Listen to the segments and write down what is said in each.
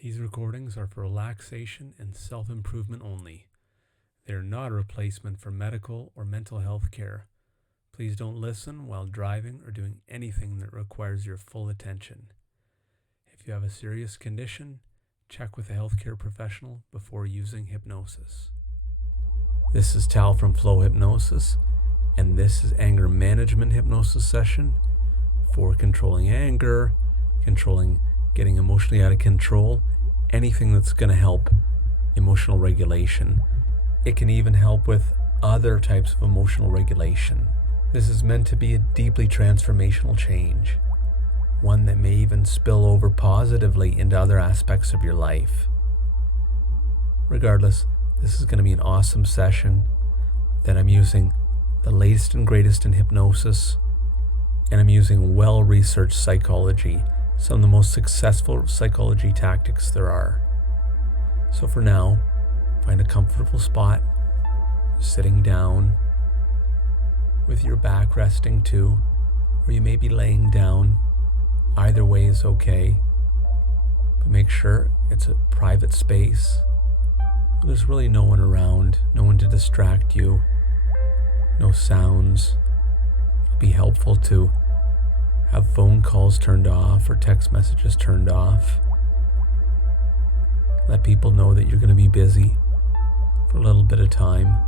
These recordings are for relaxation and self-improvement only. They are not a replacement for medical or mental health care. Please don't listen while driving or doing anything that requires your full attention. If you have a serious condition, check with a healthcare professional before using hypnosis. This is Tal from Flow Hypnosis, and this is anger management hypnosis session for controlling anger, controlling getting emotionally out of control, anything that's going to help emotional regulation. It can even help with other types of emotional regulation. This is meant to be a deeply transformational change, one that may even spill over positively into other aspects of your life. Regardless, this is going to be an awesome session that I'm using the latest and greatest in hypnosis, and I'm using well-researched psychology, some of the most successful psychology tactics there are. So for now, find a comfortable spot, sitting down, with your back resting too, or you may be laying down. Either way is okay, but make sure it's a private space. There's really no one around, no one to distract you, no sounds. It'll be helpful to have phone calls turned off or text messages turned off. Let people know that you're going to be busy for a little bit of time.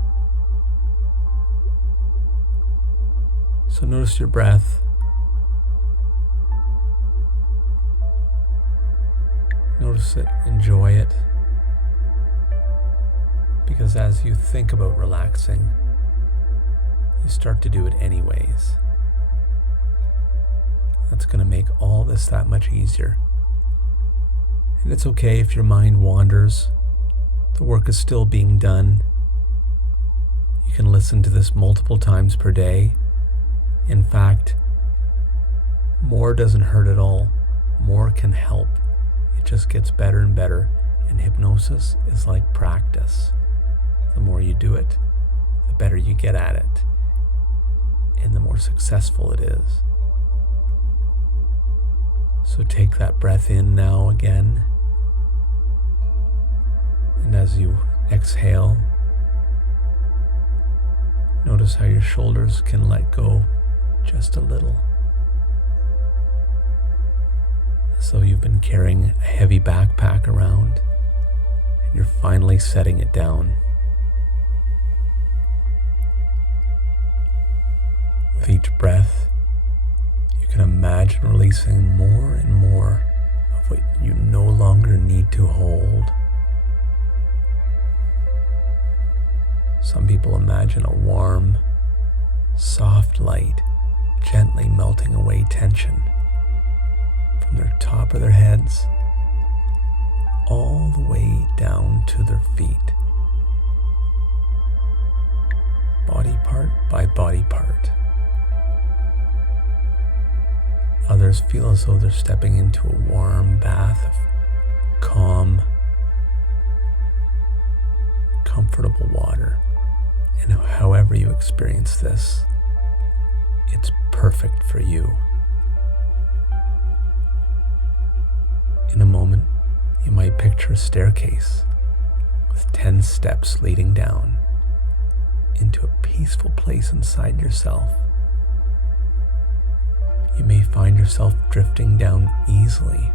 So notice your breath. Notice it, enjoy it. Because as you think about relaxing, you start to do it anyways. That's going to make all this that much easier. And it's okay if your mind wanders. The work is still being done. You can listen to this multiple times per day. In fact, more doesn't hurt at all. More can help. It just gets better and better. And hypnosis is like practice. The more you do it, the better you get at it. And the more successful it is. So take that breath in now again. And as you exhale, notice how your shoulders can let go just a little. As though you've been carrying a heavy backpack around and you're finally setting it down. With each breath, you can imagine releasing more and more of what you no longer need to hold. Some people imagine a warm, soft light gently melting away tension from their top of their heads all the way down to their feet, body part by body part. Others feel as though they're stepping into a warm bath of calm, comfortable water. And however you experience this, it's perfect for you. In a moment, you might picture a staircase with 10 steps leading down into a peaceful place inside yourself. You may find yourself drifting down easily,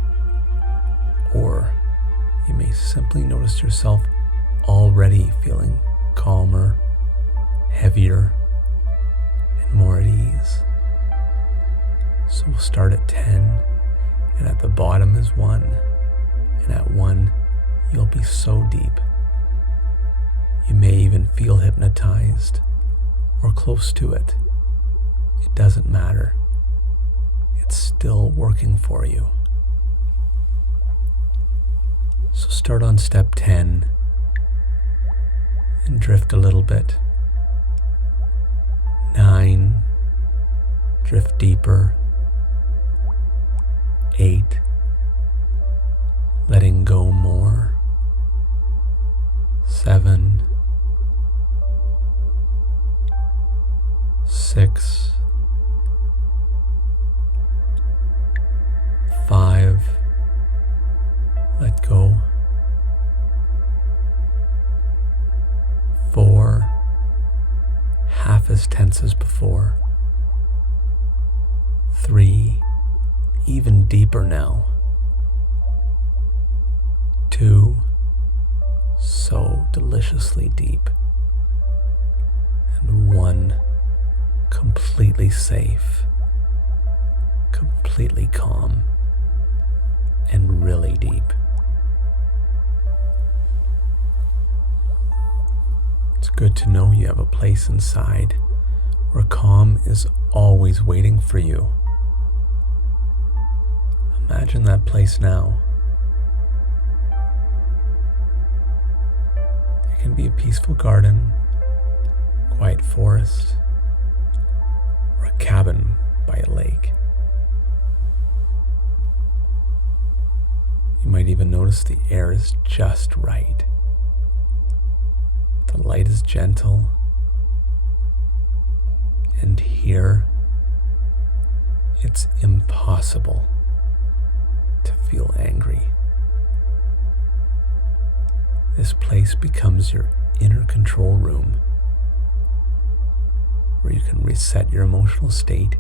or you may simply notice yourself already feeling calmer, heavier, and more at ease. So we'll start at 10, and at the bottom is 1, and at 1 you'll be so deep. You may even feel hypnotized or close to it. It doesn't matter. It's still working for you. So start on step 10 and drift a little bit. 9, drift deeper. 8, letting go more. 7, 6, 5, let go. 4, half as tense as before. 3, even deeper now. 2, so deliciously deep. And 1, completely safe, completely calm, and really deep. It's good to know you have a place inside where calm is always waiting for you. Imagine that place now. It can be a peaceful garden, quiet forest, or a cabin by a lake. You might even notice the air is just right. The light is gentle, and here it's impossible to feel angry. This place becomes your inner control room where you can reset your emotional state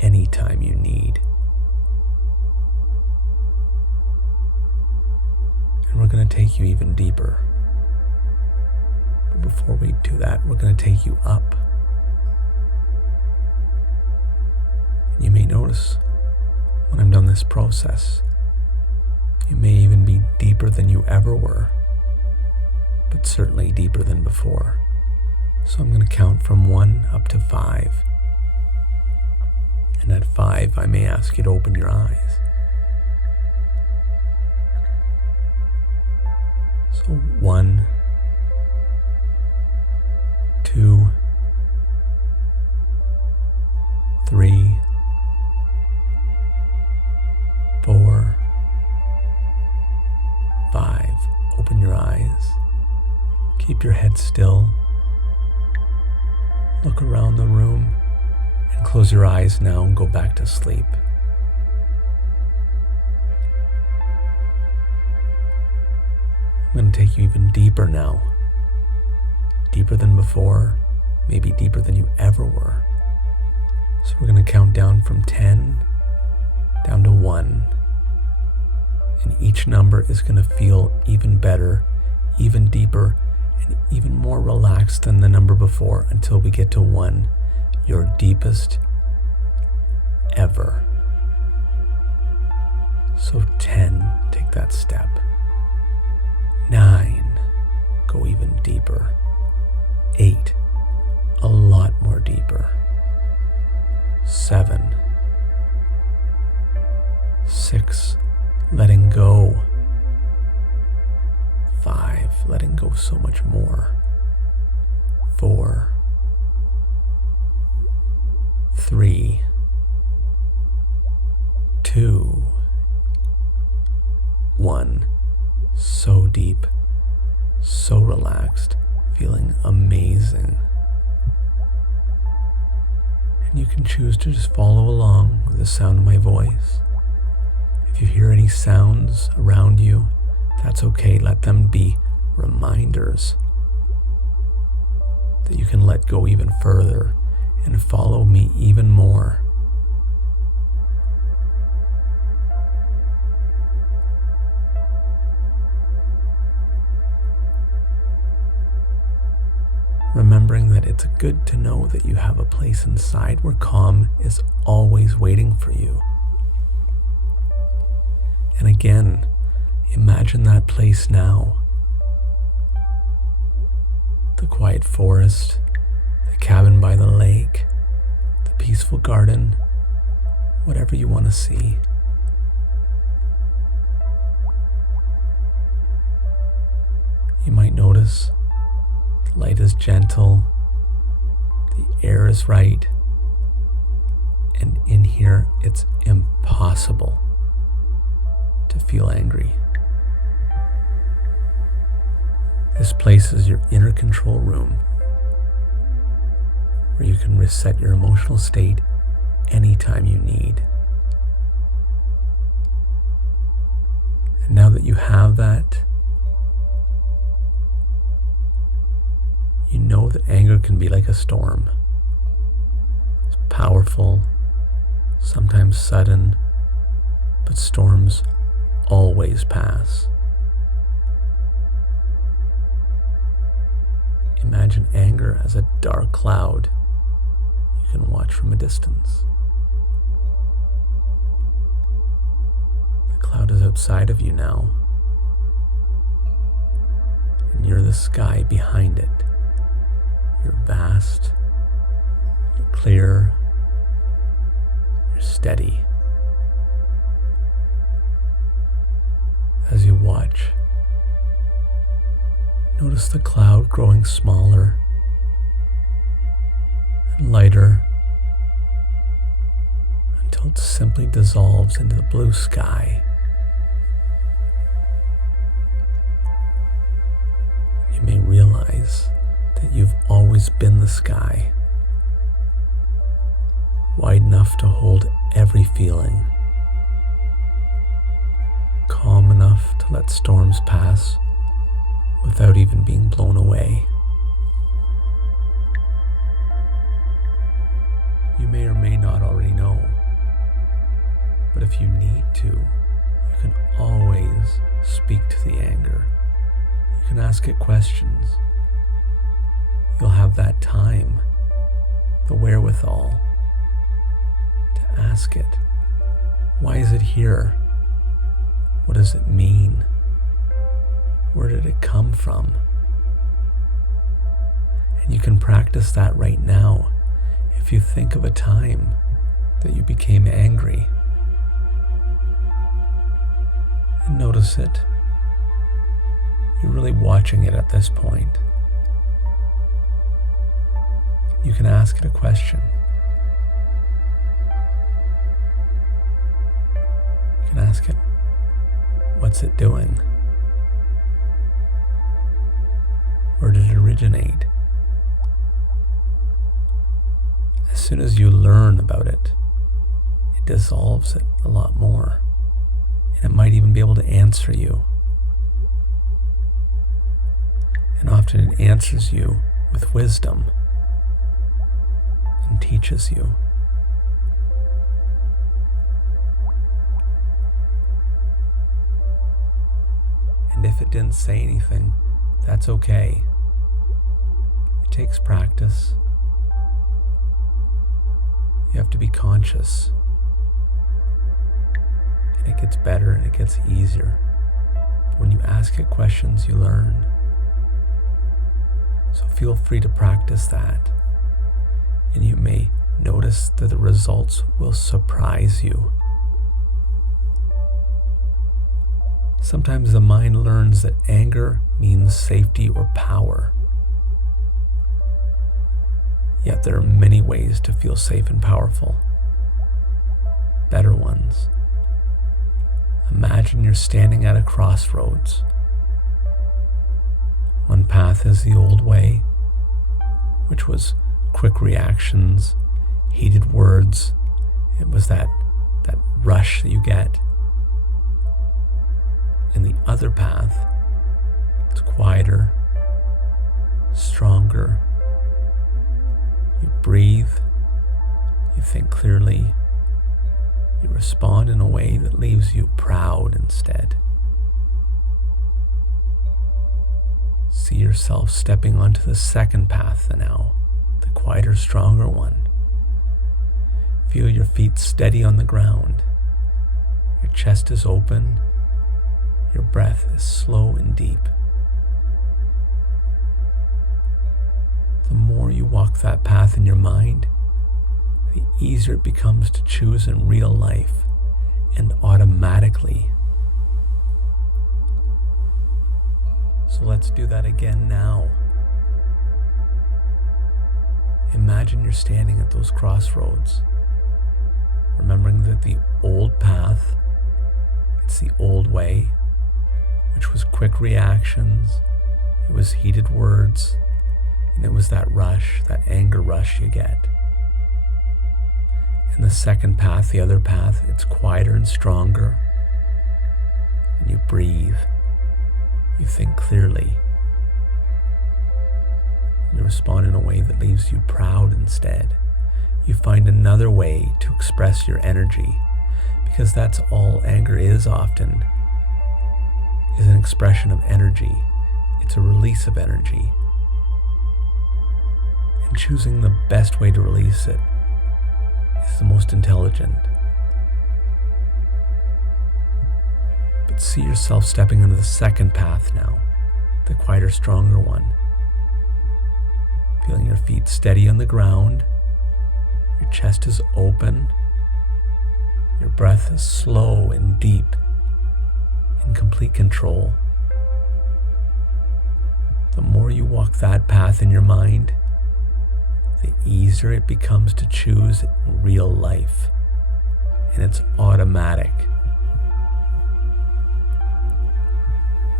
anytime you need. And we're going to take you even deeper. But before we do that, we're going to take you up. And you may notice when I'm done this process, you may even be deeper than you ever were, but certainly deeper than before. So I'm going to count from 1 up to 5. And at 5, I may ask you to open your eyes. So 1, 2, 3, 4, 5. Open your eyes. Keep your head still. Look around the room and close your eyes now and go back to sleep. I'm going to take you even deeper now. Deeper than before, maybe deeper than you ever were. So we're going to count down from 10 down to 1. And each number is going to feel even better, even deeper, and even more relaxed than the number before until we get to 1, your deepest ever. So 10, take that step. 9, go even deeper. 8, a lot more deeper. 7, 6, letting go. 5, letting go so much more. 4, 3, 2, 1. So deep, so relaxed, feeling amazing. And you can choose to just follow along with the sound of my voice. If you hear any sounds around you, that's okay. Let them be reminders that you can let go even further and follow me even more. Remembering that it's good to know that you have a place inside where calm is always waiting for you. And again, imagine that place now. The quiet forest, the cabin by the lake, the peaceful garden, whatever you want to see. You might notice the light is gentle, the air is right, and in here it's impossible to feel angry. This place is your inner control room where you can reset your emotional state anytime you need. And now that you have that, you know that anger can be like a storm. It's powerful, sometimes sudden, but storms always pass. Imagine anger as a dark cloud you can watch from a distance. The cloud is outside of you now, and you're the sky behind it. You're vast, you're clear, you're steady. As you watch, notice the cloud growing smaller and lighter until it simply dissolves into the blue sky. You may realize that you've always been the sky, wide enough to hold every feeling, calm enough to let storms pass without even being blown away. You may or may not already know, but if you need to, you can always speak to the anger. You can ask it questions. You'll have that time, the wherewithal, to ask it, why is it here? What does it mean? Where did it come from? And you can practice that right now if you think of a time that you became angry. And notice it. You're really watching it at this point. You can ask it a question. You can ask it, what's it doing? Where did it originate? As soon as you learn about it, it dissolves it a lot more. And it might even be able to answer you. And often it answers you with wisdom and teaches you. And if it didn't say anything, that's okay. It takes practice. You have to be conscious. And it gets better and it gets easier. But when you ask it questions, you learn. So feel free to practice that. And you may notice that the results will surprise you. Sometimes the mind learns that anger means safety or power. Yet there are many ways to feel safe and powerful. Better ones. Imagine you're standing at a crossroads. One path is the old way, which was quick reactions, heated words. It was that rush that you get. And the other path, it's quieter, stronger. You breathe, you think clearly, you respond in a way that leaves you proud instead. See yourself stepping onto the second path now, the quieter, stronger one. Feel your feet steady on the ground. Your chest is open. Your breath is slow and deep. The more you walk that path in your mind, the easier it becomes to choose in real life and automatically. So let's do that again now. Imagine you're standing at those crossroads, remembering that the old path, it's the old way, which was quick reactions, it was heated words, and it was that rush, that anger rush you get. And the second path, the other path, it's quieter and stronger. And you breathe. You think clearly. You respond in a way that leaves you proud instead. You find another way to express your energy, because that's all anger is often, is an expression of energy. It's a release of energy. And choosing the best way to release it is the most intelligent. But see yourself stepping into the second path now, the quieter, stronger one. Feeling your feet steady on the ground, your chest is open, your breath is slow and deep, in complete control. The more you walk that path in your mind, the easier it becomes to choose real life, and it's automatic.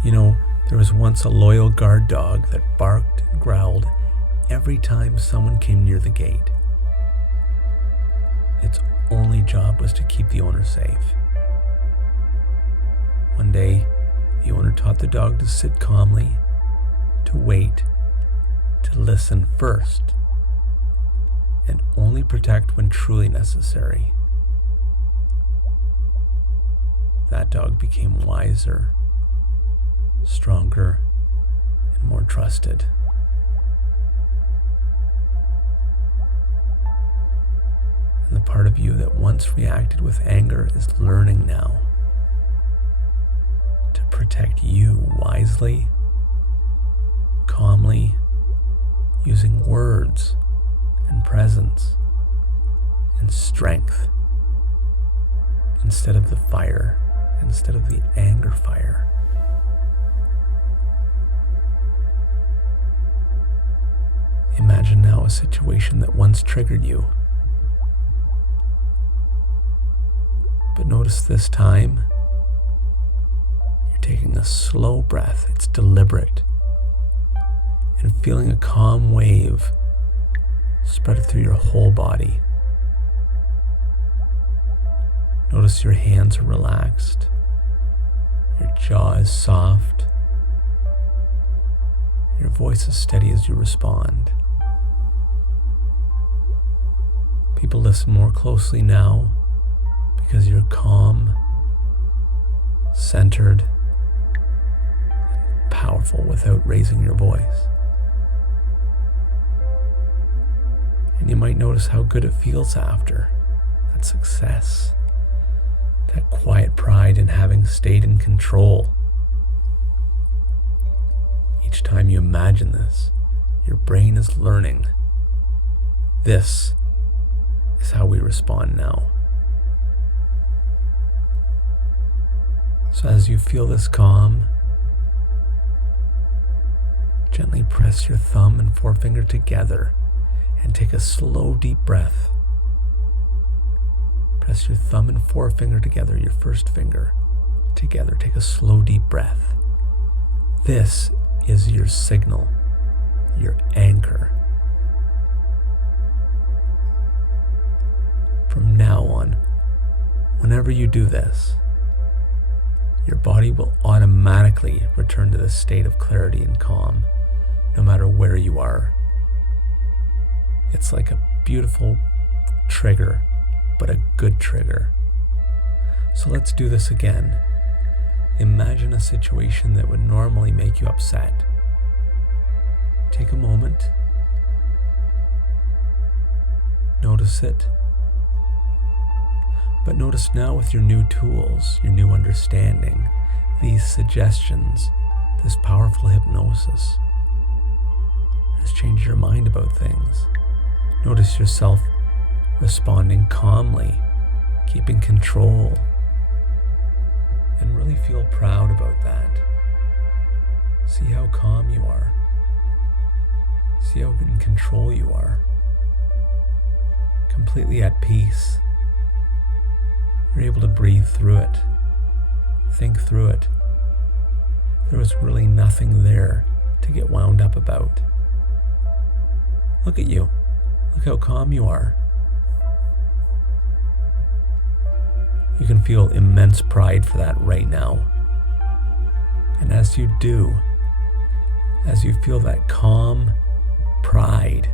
You know, there was once a loyal guard dog that barked and growled every time someone came near the gate. Its only job was to keep the owner safe. One day, the owner taught the dog to sit calmly, to wait, to listen first, and only protect when truly necessary. That dog became wiser, stronger, and more trusted. And the part of you that once reacted with anger is learning now to protect you wisely, calmly, using words and presence and strength instead of the fire, instead of the anger fire. Imagine now a situation that once triggered you. But notice this time, you're taking a slow breath. It's deliberate. And feeling a calm wave spread through your whole body. Notice your hands are relaxed. Your jaw is soft. Your voice is steady as you respond. People listen more closely now because you're calm, centered, and powerful without raising your voice. And you might notice how good it feels after. That success, that quiet pride in having stayed in control. Each time you imagine this, your brain is learning. This is how we respond now. So as you feel this calm, gently press your thumb and forefinger together and take a slow, deep breath. Press your thumb and forefinger together, your first finger together. Take a slow, deep breath. This is your signal, your anchor. From now on, whenever you do this, your body will automatically return to this state of clarity and calm, no matter where you are. It's like a beautiful trigger, but a good trigger. So let's do this again. Imagine a situation that would normally make you upset. Take a moment. Notice it. But notice now with your new tools, your new understanding, these suggestions, this powerful hypnosis has changed your mind about things. Notice yourself responding calmly, keeping control, and really feel proud about that. See how calm you are. See how in control you are. Completely at peace. You're able to breathe through it, think through it. There was really nothing there to get wound up about. Look at you. Look how calm you are. You can feel immense pride for that right now. And as you do, as you feel that calm pride,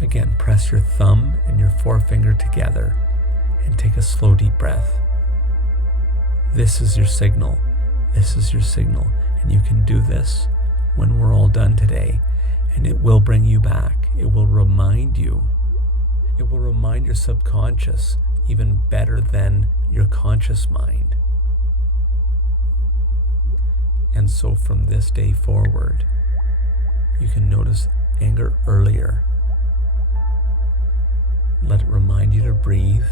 again, press your thumb and your forefinger together and take a slow, deep breath. This is your signal. This is your signal. And you can do this when we're all done today. And it will bring you back. It will remind you. It will remind your subconscious even better than your conscious mind. And so from this day forward, you can notice anger earlier. Let it remind you to breathe,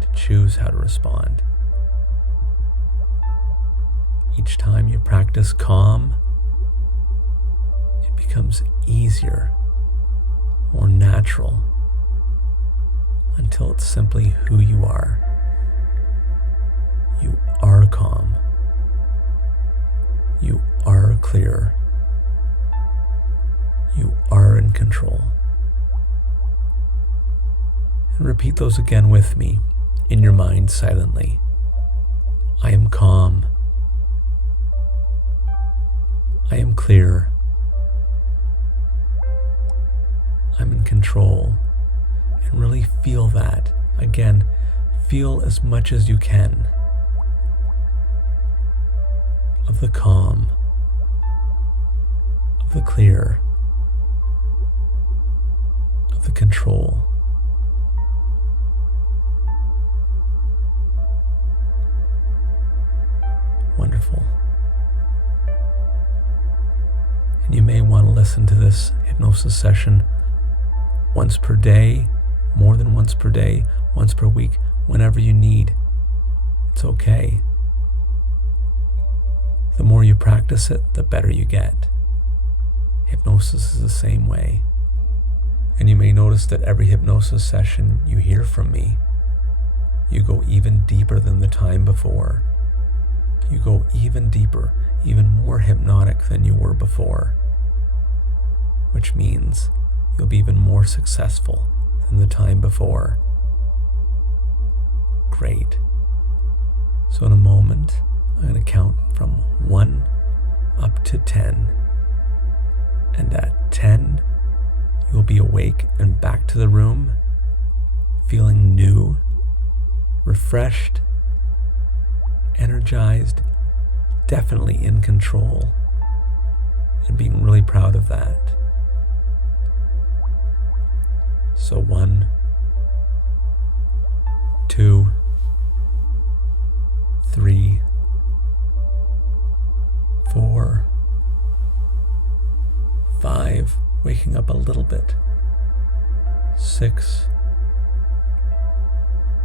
to choose how to respond. Each time you practice calm, it becomes easier, more natural, until it's simply who you are. You are calm. You are clear. You are in control. And repeat those again with me in your mind silently. I am calm. I am clear. I'm in control. And really feel that. Again, feel as much as you can of the calm, of the clear, of the control. Wonderful. And you may want to listen to this hypnosis session once per day, more than once per day, once per week, whenever you need. It's okay. The more you practice it, the better you get. Hypnosis is the same way. And you may notice that every hypnosis session you hear from me, you go even deeper than the time before. You go even deeper, even more hypnotic than you were before, which means you'll be even more successful than the time before. Great. So in a moment, I'm going to count from 1 up to 10. And at 10, you'll be awake and back to the room, feeling new, refreshed, energized, definitely in control, and being really proud of that. So 1, 2, 3, 4, 5, waking up a little bit, 6,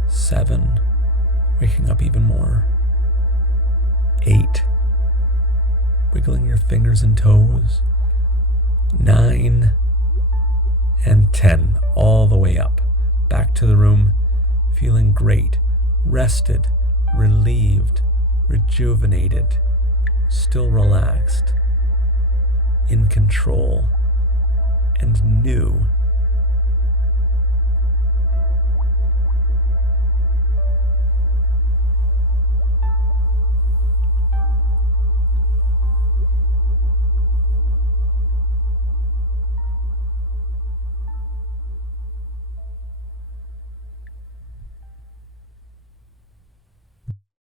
7, waking up even more, 8, wiggling your fingers and toes, 9, and 10, all the way up, back to the room, feeling great, rested, relieved, rejuvenated, still relaxed, in control, and new